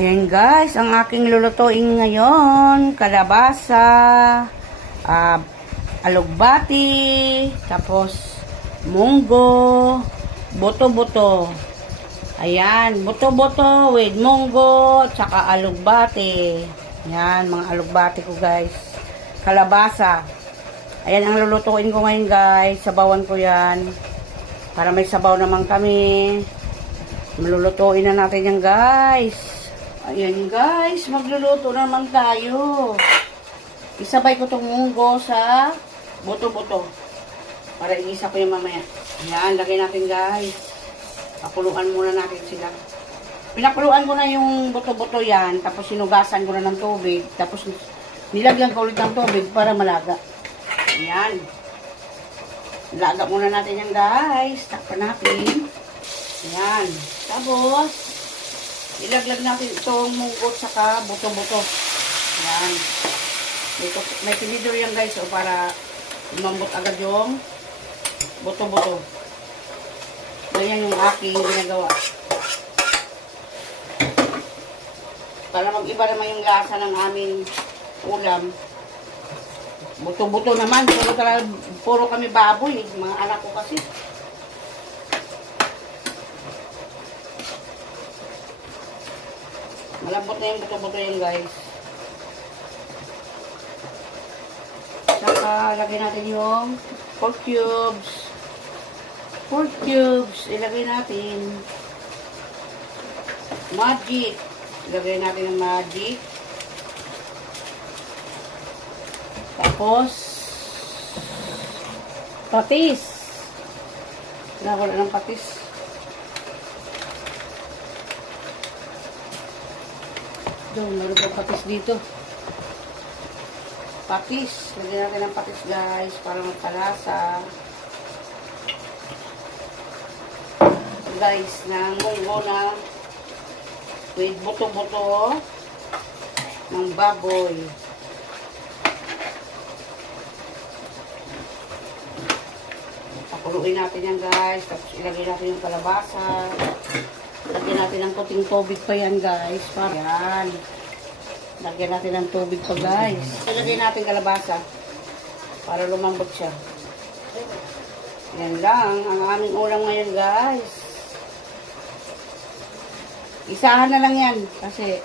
Ayan guys, ang aking lulutuin ngayon, kalabasa, alugbati, tapos munggo, buto-buto. Ayan, buto-buto with munggo, tsaka alugbati. Ayan, mga alugbati ko guys. Kalabasa. Ayan ang lulutuin ko ngayon guys, sabawan ko yan. Para may sabaw naman kami. Malulutuin na natin yan guys. Ayan guys, magluluto naman tayo. Isabay ko itong munggo sa buto-buto. Para igisa ko yung mamaya. Ayan, lagay natin guys. Pakuluan muna natin sila. Pinakuluan ko na yung buto-buto yan. Tapos sinugasan ko na ng tubig. Tapos nilagyan ko ulit ng tubig para malaga. Ayan. Laga muna natin yan guys. Takpan natin. Ayan. Tapos ilaglag natin itong munggo saka buto-buto. Ayan. May tinidor yan guys so para umambot agad yung buto-buto. Ganyan yung aking ginagawa. Para mag-iba naman yung lasa ng aming ulam. Buto-buto naman. Puro kami baboy. Mga anak ko kasi. Malambot na yung buto-buto yan guys. Saka lagay natin yung pork cubes. Pork cubes. Ilagay natin. Magic. Ilagay natin yung magic. Tapos patis. Wala ng patis. Doon, meron yung patis dito. Patis. Lagyan natin ng patis guys para magpalasa. Guys, ng munggo na with buto-buto ng baboy. Pakuluin natin yan guys. Tapos ilagay natin yung kalabasa. Lagyan natin ng kuting tubig pa yan guys. Para yan. Lagyan natin ng tubig pa guys. Ilagay natin kalabasa. Para lumambot siya. Yan lang. Ang aming ulam ngayon guys. Isahan na lang yan. Kasi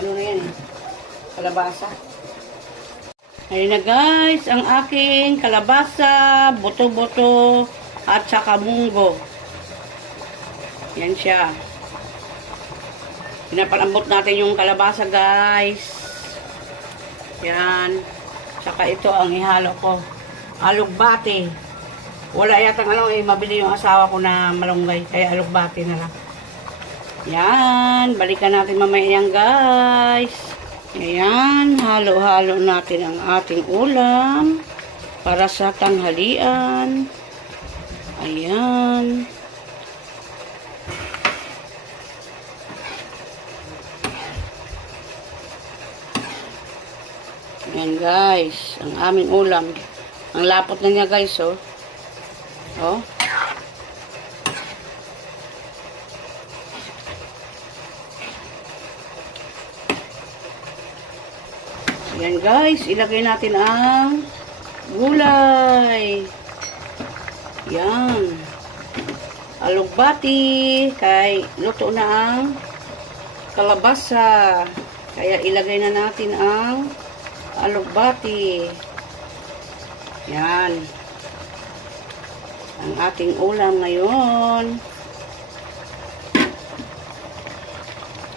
ano na yan eh. Kalabasa. Ayun na guys. Ang aking kalabasa, buto-buto at saka munggo. Yan siya. Pinapalambot natin yung kalabasa guys. Yan. Saka ito ang ihalo ko. Alugbati. Wala yatang mabili yung asawa ko na malunggay. Kaya alugbati na lang. Yan. Balikan natin mamaya yan guys. Ayan. Halo-halo natin ang ating ulam. Para sa tanghalian. Ayan. Ayan guys, ang aming ulam. Ang lapot na niya guys, oh. Oh. Ayan guys, ilagay natin ang gulay. Ayan. Alugbati. Kay luto na ang kalabasa. Kaya ilagay na natin ang alugbati. Yan. Ang ating ulam ngayon.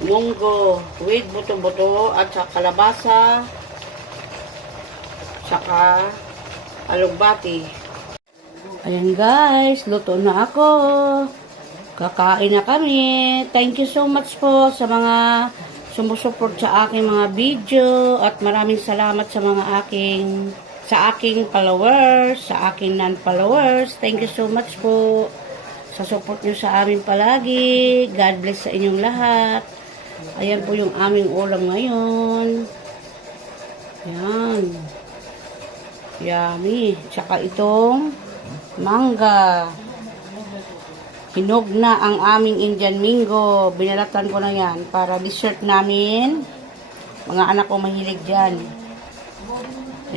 Munggo with buto-buto at saka kalabasa. Saka alugbati. Ayan guys, luto na ako. Kakain na kami. Thank you so much po sa mga sumusuport sa aking mga video at maraming salamat sa aking followers, sa aking non-followers. Thank you so much po sa support nyo sa amin palagi. God bless sa inyong lahat. Ayan po yung aming ulam ngayon. Ayan. Yummy. Tsaka itong mangga. Hinog na ang aming Indian Mingo. Binalatan ko na yan para dessert namin. Mga anak ko mahilig dyan.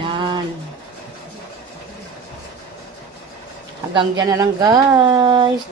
Yan. Hanggang dyan na lang guys.